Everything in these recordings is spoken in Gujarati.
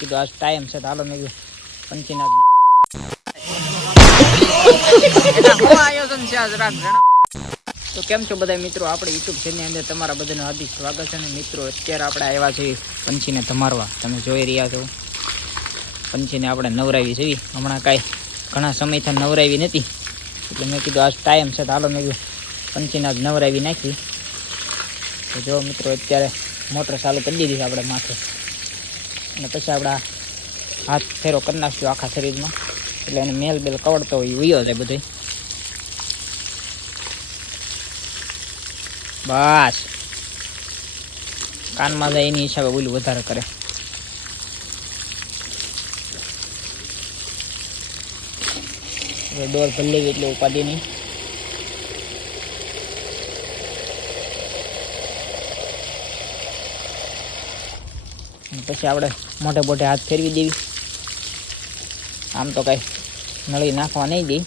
કીધું આજ ટાઈમ છે તો હાલો મેં કીધું પંચીના આયોજન છે આજ રાત તો કેમ છો બધા મિત્રો, આપણે યુટ્યુબ ચેનલની અંદર તમારા બધાનું હાર્દિક સ્વાગત છે. અને મિત્રો અત્યારે આપણે આવ્યા છીએ પંચીને ધમારવા. તમે જોઈ રહ્યા છો પંચીને આપણે નવરાવી છે. હમણાં કાંઈ ઘણા સમયથી નવરાવી નથી એટલે મેં કીધું આજ ટાઈમ છે તો હાલો મેં કીધું પંચીને આજ નવરાવી નાખી. તો જો મિત્રો અત્યારે મોટર ચાલુ કરી દીધી છે આપણે માથે, અને પછી આપણા હાથ ફેરો કરી નાખ્યો આખા શરીરમાં, એટલે એને મેલ બેલ કવડતો હોય ઉયો છે બધું. બસ કાનમાં જાય એની હિસાબે બોલું વધારે કરે. ડોર ભરી લેવી એટલે ઉપાધિ નહીં. પછી આપણે મોટે મોટે હાથ ફેરવી દેવી. આમ તો કાંઈ નળી નાખવા નહીં દે.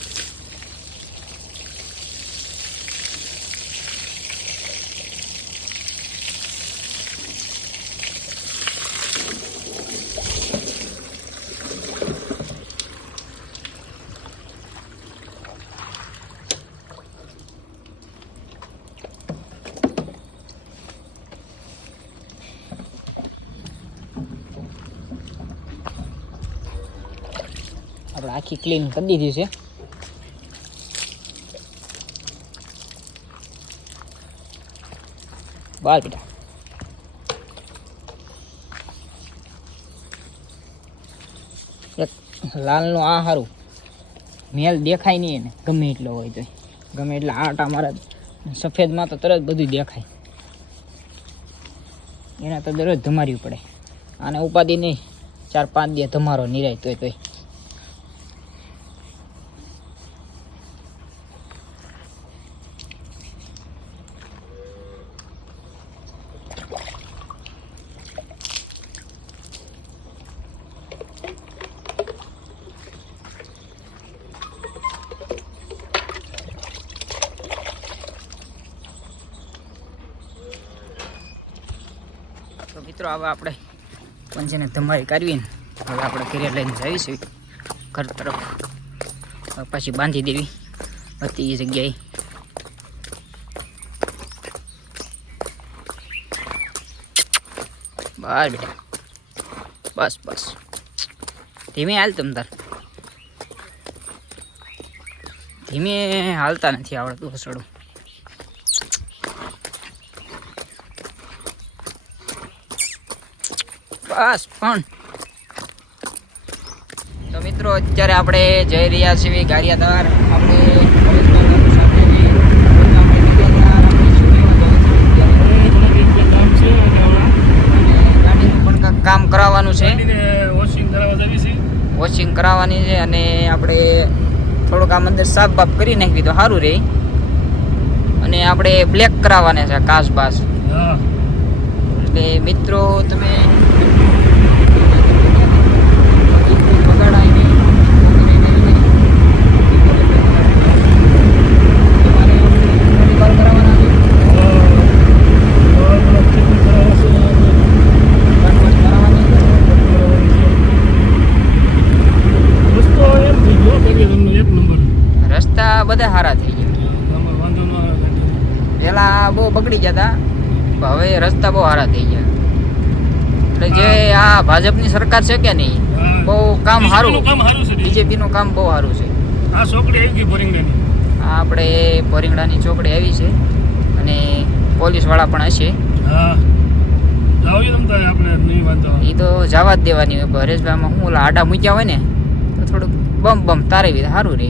આપણે આખી ક્લીન કરી દીધી છે. બસ બેટા એક લાલનું આ સારું મેલ દેખાય નહીં એને, ગમે એટલો હોય તો ગમે એટલે આટા મારે. સફેદમાં તો તરત બધું દેખાય, એને તો દરરોજ ધમારવી પડે. આને ઉપાધિ નહીં, 4-5 દિવસ ધમારો નિરાય તોય. તો મિત્રો હવે આપણે પંચીને ધમારી કાઢવીને હવે આપણે ઘરે લઈને જઈશું ઘર તરફ. પછી બાંધી દેવી બધી જગ્યાએ. બસ બેટા બસ બસ ધીમે હાલ. તમ તાર ધીમે હાલતા નથી આવડતું હસડું. બસ પણ તો મિત્રો અત્યારે આપણે જઈ રહ્યા છીએ ગારિયાધાર. આપણે ગાડીનું પણ કાંઈક કામ કરાવવાનું છે, વોશિંગ કરાવવાની છે. અને આપણે થોડુંક આમ અંદર સાફ બાફ કરી નાખવી તો સારું રહે. અને આપણે બ્લેક કરાવવાના છે કાચ બાસ. એટલે મિત્રો તમે રસ્તા બધા સારા થઈ ગયા. પેલા બહુ બગડી ગયા હતા, હવે રસ્તા બહુ સારા થઈ ગયા. એટલે જે આ ભાજપની સરકાર છે કે નહીં, બહુ કામ સારું. બીજેપી નું કામ બહુ સારું છે. આ આપણે ભોરિંગડાની ચોકડી આવી છે, અને પોલીસ વાળા પણ હશે. એ તો જવા જ દેવાની હોય. હરેશભાઈમાં હું આડા મૂક્યા હોય ને તો થોડુંક બમ બમ તારેવી સારું રહે.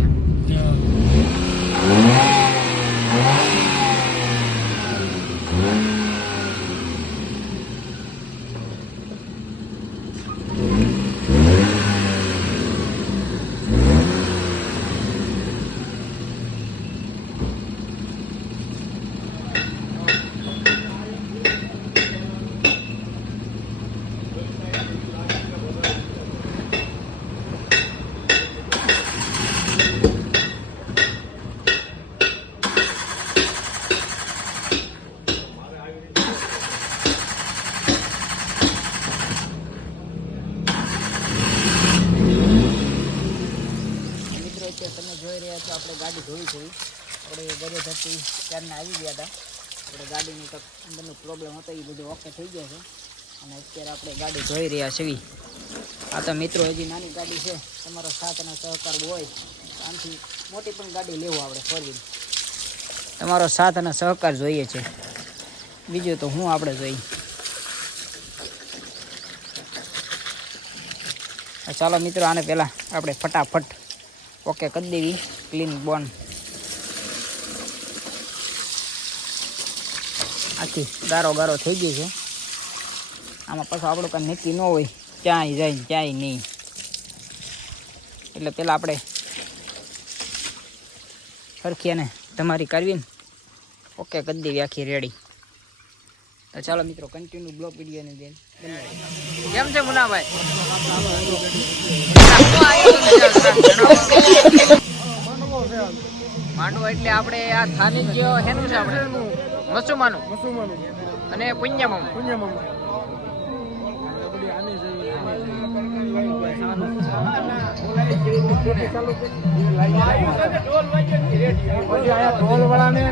છો આપણે ગાડી ધોઈ છે. આપણે ઘરે જતી ત્યારના આવી ગયા હતા. આપણે ગાડીની કંઈક અંદરનો પ્રોબ્લેમ હતો એ બધું ઓકે થઈ ગયો છે અને અત્યારે આપણે ગાડી ધોઈ રહ્યા છીએ. આ તો મિત્રો હજી નાની ગાડી છે. તમારો સાથ અને સહકાર હોય આનાથી મોટી પણ ગાડી લેવું આપણે 4 વ્હીલ. તમારો સાથ અને સહકાર જોઈએ છે, બીજું તો હું આપણે જોઈએ. ચાલો મિત્રો આને પહેલાં આપણે ફટાફટ ઓકે કરી દેવી. ક્લીન બોન આખી ગારો થઈ ગઈ છે. આમાં પાછું આપણું કાંઈ નક્કી ન હોય ક્યાંય જાય ને ક્યાંય નહીં, એટલે પહેલાં આપણે સરખી અને તમારી કરવીને ઓકે કરી દેવી આખી રેડી. તો ચાલો મિત્રો કન્ટિન્યુ બ્લોગ વિડીયોને દે. કેમ છે મુનાભાઈ? માંડવો એટલે આપણે આ થાની જે હેનું છે આપણે મસુમાનું અને પુણ્યમાનું. ઢોલ વાળાને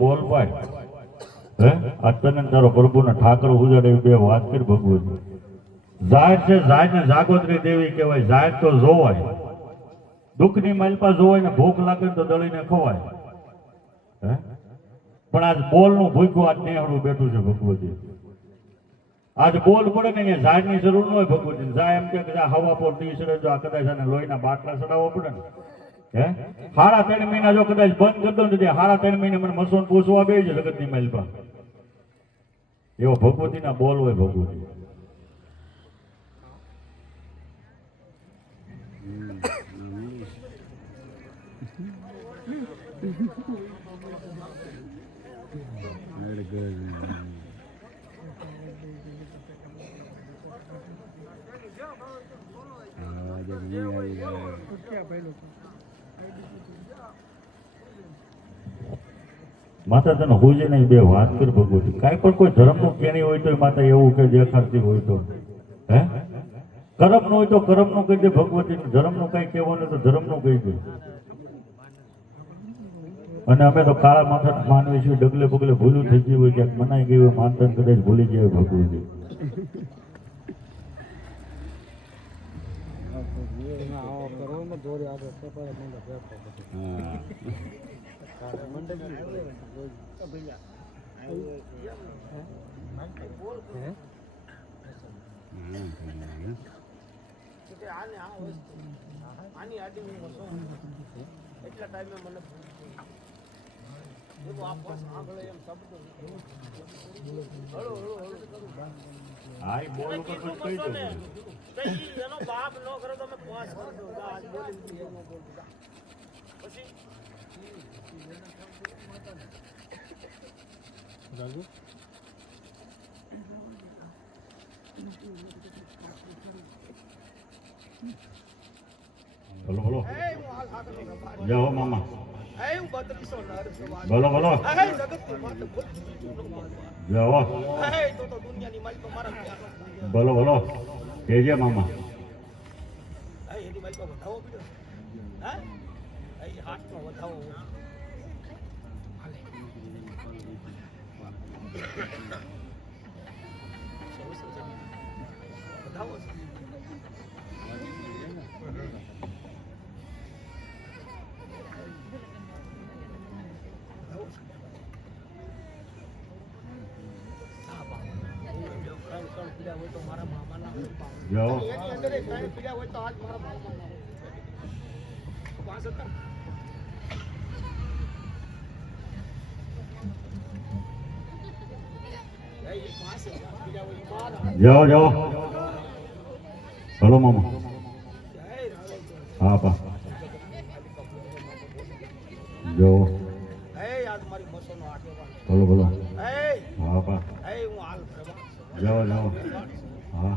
બોલ પાય હે અત્યારે તારો પ્રભુના ઠાકર ઉજાડે બે વાત કરી ભગવતી. જાહેર છે, જાહેર ને જાગોત્રી દેવી કહેવાય. જાહેર તો જોવાય, દુઃખની માલપા જોવાય ને ભૂખ લાગે તો દળીને ખવાય. હે પણ આજ બોલનું ભૂખ્યું આજ નેહડું બેઠું છે ભગવતી. આજ બોલ પડે ને અહીંયા ઝાડની જરૂર ન હોય ભગવતી. જાય એમ કે હવા પર ટીસરે જો આ કદાચ આને લોહીના બાટલા ચડાવવો પડે ને હે 3.5 મહિના જો કદાચ બંધ કરી દો ને 3.5 મહિને મને મસોન પૂછવા બે છે જગતની માલપા. એવો ભગવતીના બોલ હોય ભગવતી. માતા તને હોજે નહીં બે વાત કર ભગવતી. કાંઈ પણ કોઈ ધર્મનું કેણી હોય તો માતા એવું કે દેખાડતી હોય તો હે કરમનું હોય તો કરમનું કહી દે ભગવતી. ધર્મનું કઈ કહેવાનું તો ધર્મનું કહી દે. અને અમે તો કાળા માથા માનવી છીએ. ડગલે પગલે ભૂલું થઈ ગયું હોય, ક્યાંક મનાઈ ગયું હોય, માનતા કદાચ ભૂલી જાય ભગવતી. હા બોલ ઉપર કહી દો. એનો બાપ ન કરો તમે પાસ કરજો. આજ બોલી પછી રાજુ બોલો બોલો જાઓ મામા. બોલો બોલો જાઓ. બોલો બોલો કેજે મામા. જાઓ જાઓ જાઓ હલો મામા હા પા જાઓ ભલો ભલો હા પા જાઓ જાઓ હા